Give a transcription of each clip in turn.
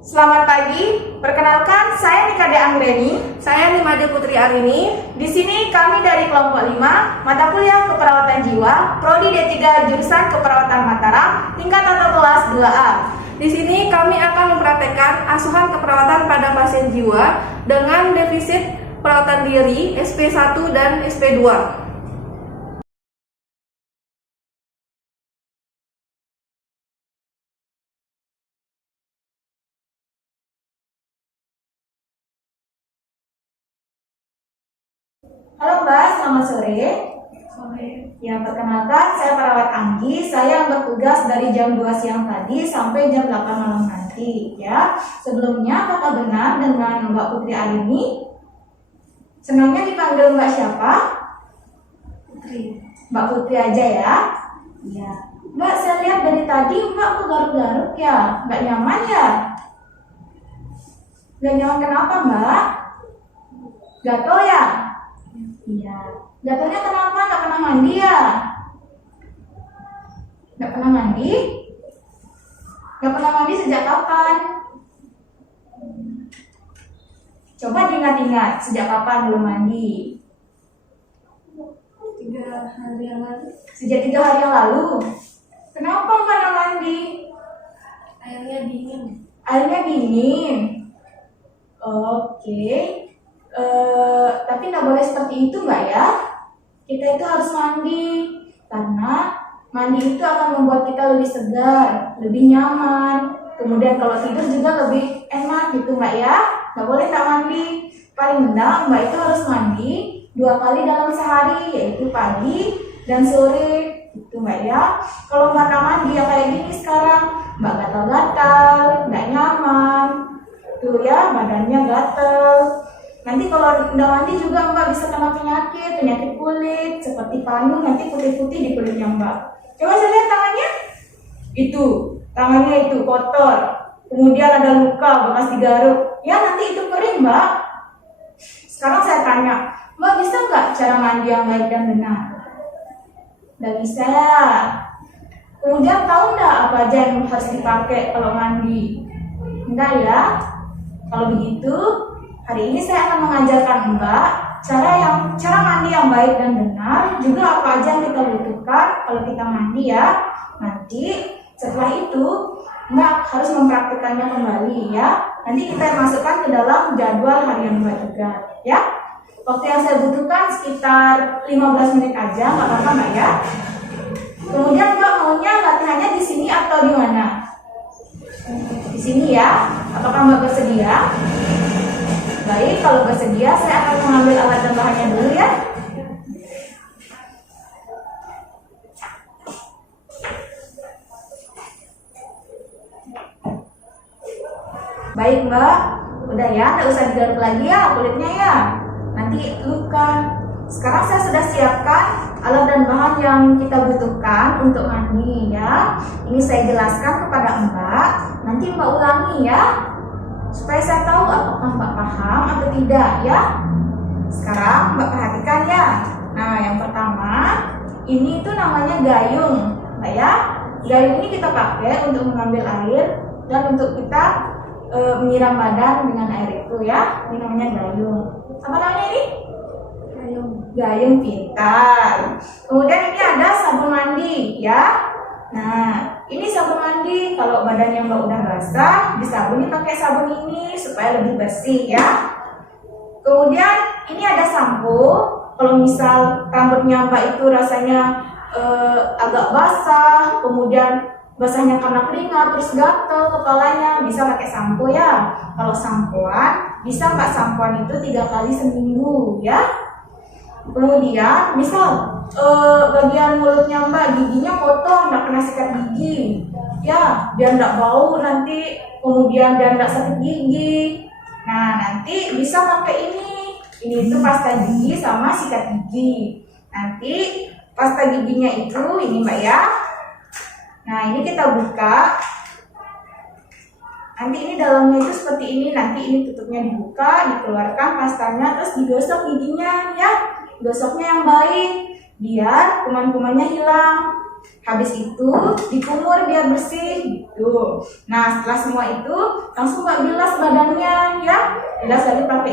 Selamat pagi, perkenalkan saya Nikade Anggreni. Saya Nimade Putri Arini. Di sini kami dari kelompok 5, mata kuliah keperawatan jiwa, prodi D3 jurusan keperawatan Mataram, tingkat atau kelas 2A. Di sini kami akan mempraktekkan asuhan keperawatan pada pasien jiwa dengan defisit perawatan diri SP1 dan SP2. Halo Mbak, selamat sore. Ya, perkenalkan saya perawat Anggi. Saya bertugas dari jam 2 siang tadi sampai jam 8 malam nanti. Ya, sebelumnya apakah benar dengan Mbak Putri Arini? Senangnya dipanggil Mbak siapa? Putri. Mbak Putri aja ya. Iya. Mbak, saya lihat dari tadi Mbak kok garuk-garuk ya. Nggak nyaman ya? Nggak nyaman kenapa Mbak? Gatel ya? Iya. Gatalnya kenapa? Nggak pernah mandi ya? Nggak pernah mandi? Nggak pernah mandi sejak kapan? Coba diingat-ingat, sejak kapan belum mandi? 3 hari yang lalu. Sejak 3 hari yang lalu. Kenapa nggak pernah mandi? Airnya dingin. Airnya dingin. Oke. Tapi nggak boleh seperti itu Mbak ya. Kita itu harus mandi. Karena mandi itu akan membuat kita lebih segar, lebih nyaman. Kemudian kalau tidur juga lebih enak gitu Mbak ya. Nggak boleh nggak mandi. Paling benar Mbak itu harus mandi 2 kali dalam sehari, yaitu pagi dan sore gitu Mbak ya. Kalau Mbak nggak mandi yang kayak gini sekarang, Mbak gatal-gatal, nggak nyaman tuh ya, badannya gatel. Nanti kalau nggak mandi juga Mbak bisa kena penyakit kulit seperti panu, nanti putih-putih di kulitnya Mbak. Coba saya lihat tangannya, tangannya itu kotor, kemudian ada luka bekas digaruk, ya nanti itu kering Mbak. Sekarang saya tanya, Mbak bisa nggak cara mandi yang baik dan benar? Nggak bisa ya. Kemudian tahu nggak apa aja yang harus dipakai kalau mandi? Enggak ya. Kalau begitu, hari ini saya akan mengajarkan Mbak cara mandi yang baik dan benar, juga apa aja yang kita butuhkan kalau kita mandi ya. Nanti setelah itu Mbak harus mempraktikannya kembali ya. Nanti kita masukkan ke dalam jadwal harian Mbak juga ya. Waktu yang saya butuhkan sekitar 15 menit aja, nggak apa-apa Mbak ya. Kemudian Mbak maunya latihannya di sini atau di mana? Di sini ya. Apakah Mbak bersedia? Baik, kalau bersedia saya akan mengambil alat dan bahannya dulu ya. Baik Mbak, udah ya, nggak usah digaruk lagi ya kulitnya ya. Nanti luka. Sekarang saya sudah siapkan alat dan bahan yang kita butuhkan untuk mandi ya. Ini saya jelaskan kepada Mbak. Nanti Mbak ulangi ya, supaya saya tahu apakah Mbak paham atau tidak ya. Sekarang Mbak perhatikan ya. Nah, yang pertama ini tuh namanya gayung, Mbak ya. Gayung ini kita pakai untuk mengambil air dan untuk kita menyiram badan dengan air itu ya. Ini namanya gayung. Apa namanya ini? Gayung pintar. Kemudian ini ada sabun mandi ya. Nah, ini sabun mandi. Kalau badannya Mbak udah basah, disabuni pakai sabun ini supaya lebih bersih ya. Kemudian ini ada sampo. Kalau misal rambutnya Mbak itu rasanya agak basah, kemudian basahnya karena keringat, terus gatel kepalanya, bisa pakai sampo ya. Kalau sampoan, bisa Mbak sampoan itu 3 kali seminggu ya. Kemudian misal bagian mulutnya Mbak giginya kotor, nggak kena sikat gigi ya, biar nggak bau nanti, kemudian biar nggak sakit gigi. Nah, nanti bisa pakai ini tuh pasta gigi sama sikat gigi. Nanti pasta giginya itu ini Mbak ya. Nah, ini kita buka. Nanti ini dalamnya itu seperti ini. Nanti ini tutupnya dibuka, dikeluarkan pastanya, terus digosok giginya ya. Gosoknya yang baik biar kuman-kumannya hilang. Habis itu dikumur biar bersih gitu. Nah, setelah semua itu langsung Mbak bilas badannya ya. Bilas lagi pakai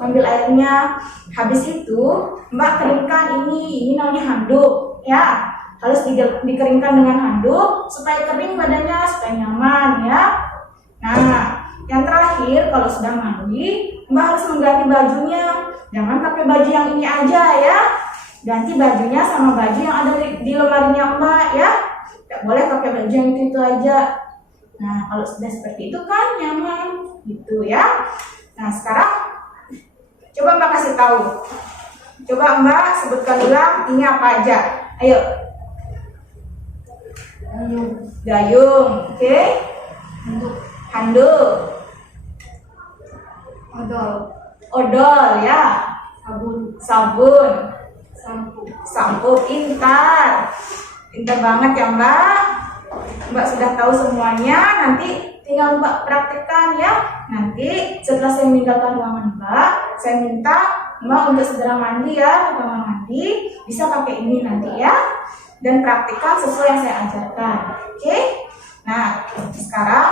ambil airnya. Habis itu Mbak keringkan ini namanya handuk ya. Harus dikeringkan dengan handuk supaya kering badannya, supaya nyaman ya. Nah, yang terakhir kalau sudah mandi, Mbak harus mengganti bajunya. Jangan pakai baju yang ini aja ya. Ganti bajunya sama baju yang ada di lemarinya Mbak ya. Tidak boleh pakai baju yang itu aja. Nah, kalau sudah seperti itu kan nyaman gitu ya. Nah, sekarang coba Mbak kasih tahu. Coba Mbak sebutkan ulang ini apa aja. Ayo. Gayung, oke. Handuk. Odol ya. Sabun. Sampo. Pintar banget ya Mbak. Mbak sudah tahu semuanya. Nanti tinggal Mbak praktekkan ya. Nanti setelah saya meninggalkan ruangan Mbak, saya minta Mbak untuk segera mandi ya. Kamar mandi bisa pakai ini nanti ya. Dan praktikkan sesuai yang saya ajarkan. Oke. Nah, sekarang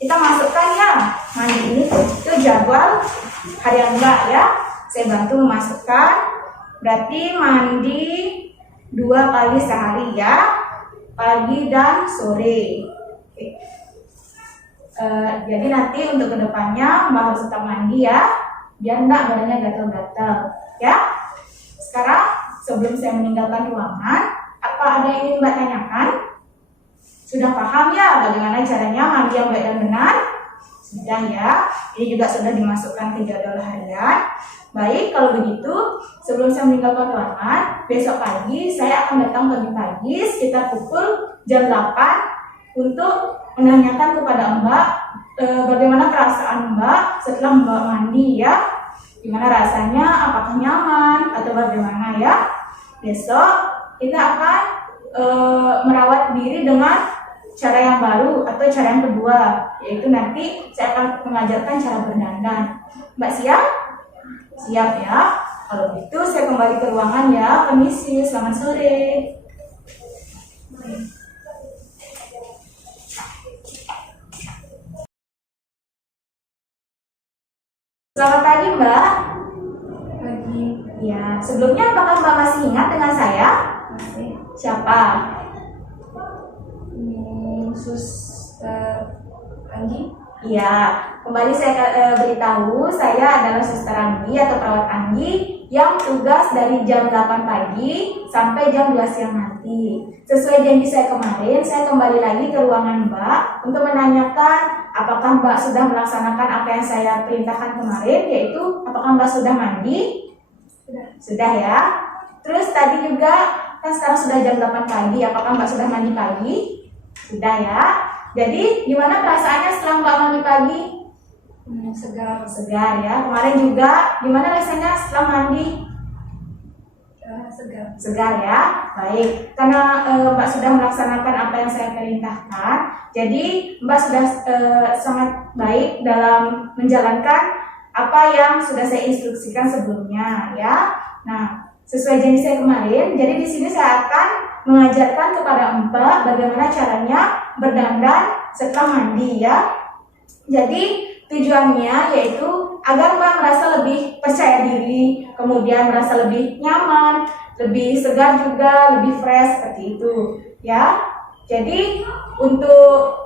kita masukkan ya mandi ini ke jadwal harian Mbak ya. Saya bantu memasukkan. Berarti mandi 2 kali sehari ya, pagi dan sore. Oke. Jadi nanti untuk kedepannya Mbak harus tetap mandi ya, biar Mbak badannya gatal-gatal ya. Sekarang sebelum saya meninggalkan ruangan, apa ada yang ingin Mbak tanyakan? Sudah paham ya bagaimana caranya mandi yang baik dan benar? Sudah ya, ini juga sudah dimasukkan ke jadwal harian. Baik, kalau begitu sebelum saya meninggalkan ruangan, besok pagi saya akan datang pagi-pagi sekitar pukul jam 8 untuk menanyakan kepada Mbak bagaimana perasaan Mbak setelah Mbak mandi ya. Gimana rasanya, apakah nyaman atau bagaimana ya. Besok kita akan merawat diri dengan cara yang baru atau cara yang kedua, yaitu nanti saya akan mengajarkan cara berdandan. Mbak siap? Siap ya. Kalau gitu saya kembali ke ruangan ya. Permisi, selamat sore. Selamat pagi Mbak. Pagi. Ya, sebelumnya apakah Mbak masih ingat dengan saya? Masih. Siapa? Suster Anggi. Iya, kembali saya beritahu, saya adalah Suster Anggi atau perawat Anggi yang tugas dari jam 8 pagi sampai jam 2 siang nanti. Sesuai janji saya kemarin, saya kembali lagi ke ruangan Mbak untuk menanyakan apakah Mbak sudah melaksanakan apa yang saya perintahkan kemarin, yaitu apakah Mbak sudah mandi? Sudah ya. Terus tadi juga, kan sekarang sudah jam 8 pagi, apakah Mbak sudah mandi pagi? Sudah ya. Jadi gimana perasaannya setelah Mbak mandi pagi? Segar ya. Kemarin juga gimana rasanya setelah mandi? Segar ya. Baik. Karena Mbak sudah melaksanakan apa yang saya perintahkan, jadi Mbak sudah sangat baik dalam menjalankan apa yang sudah saya instruksikan sebelumnya ya. Nah, sesuai janji saya kemarin, jadi di sini saya akan mengajarkan kepada Mbak bagaimana caranya berdandan setelah mandi ya. Jadi tujuannya yaitu agar Mbak merasa lebih percaya diri, kemudian merasa lebih nyaman, lebih segar juga, lebih fresh seperti itu ya. Jadi untuk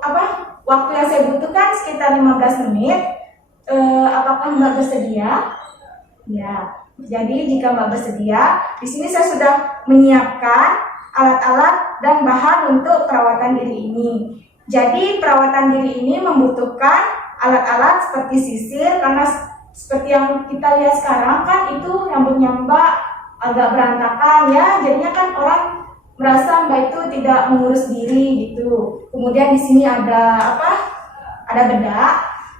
waktu yang saya butuhkan sekitar 15 menit. Apakah Mbak bersedia? Ya. Jadi jika Mbak bersedia, di sini saya sudah menyiapkan alat-alat dan bahan untuk perawatan diri ini. Jadi perawatan diri ini membutuhkan alat-alat seperti sisir, karena seperti yang kita lihat sekarang kan itu rambutnya Mbak agak berantakan ya. Jadinya kan orang merasa Mbak itu tidak mengurus diri gitu. Kemudian di sini ada Ada bedak.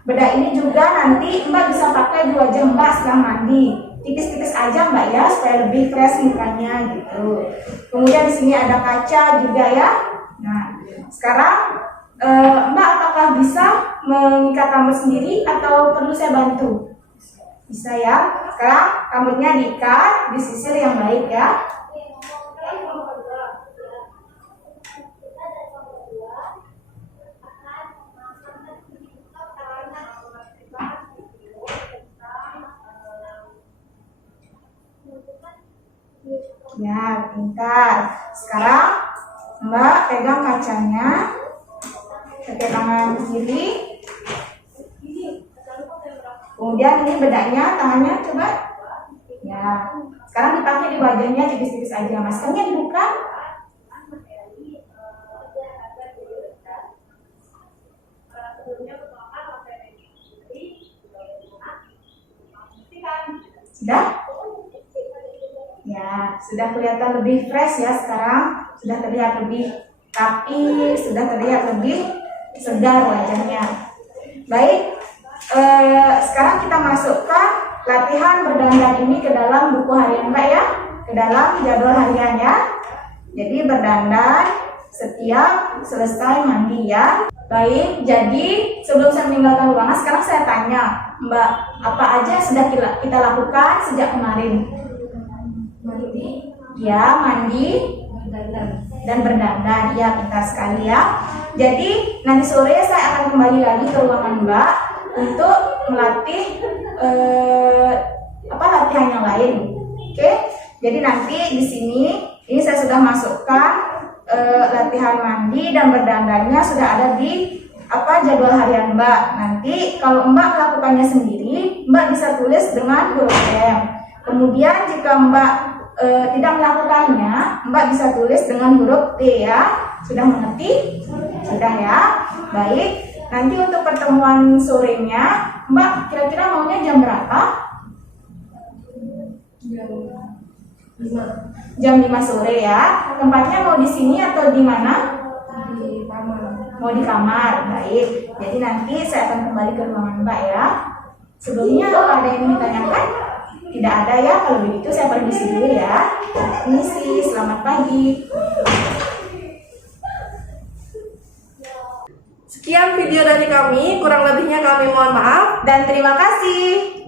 Bedak ini juga nanti Mbak bisa pakai di wajah Mbak setelah mandi. Tipis-tipis aja Mbak ya, supaya lebih fresh mukanya gitu. Kemudian di sini ada kaca juga ya. Nah, sekarang Mbak apakah bisa mengikat rambut sendiri atau perlu saya bantu? Bisa ya. Sekarang rambutnya diikat, disisir yang baik ya. Ya, pintar. Sekarang Mbak pegang kacanya pakai tangan kiri. Kemudian ini bedaknya, tangannya coba. Ya, sekarang dipakai di wajahnya tipis-tipis aja. Maskernya dibuka. Sudah? Ya, sudah kelihatan lebih fresh ya sekarang. Sudah terlihat lebih rapi, sudah terlihat lebih segar wajahnya. Baik, sekarang kita masukkan latihan berdandan ini ke dalam buku harian Mbak ya, ke dalam jadwal harian ya. Jadi berdandan setiap selesai mandi ya. Baik, jadi sebelum saya meninggalkan ruangan, sekarang saya tanya Mbak, apa aja sudah kita lakukan sejak kemarin? Mandi, Ya, mandi dan berdandan. Ya, pintar sekali ya. Jadi nanti sore saya akan kembali lagi ke ruangan Mbak untuk melatih latihan yang lain. Oke? Jadi nanti di sini ini saya sudah masukkan latihan mandi dan berdandannya sudah ada di jadwal harian Mbak. Nanti kalau Mbak melakukannya sendiri, Mbak bisa tulis dengan huruf M. Kemudian jika Mbak tidak melakukannya, Mbak bisa tulis dengan huruf T ya. Sudah mengerti? Sudah ya? Baik. Nanti untuk pertemuan sorenya, Mbak kira-kira maunya jam berapa? Jam 5 sore ya. Tempatnya mau di sini atau di mana? di kamar. Mau di kamar. Baik. Jadi nanti saya akan kembali ke ruangan Mbak ya. Sebelumnya ada yang ditanyakan? Tidak ada ya. Kalau begitu saya permisi dulu ya. Permisi, selamat pagi. Sekian video dari kami, kurang lebihnya kami mohon maaf. Dan terima kasih.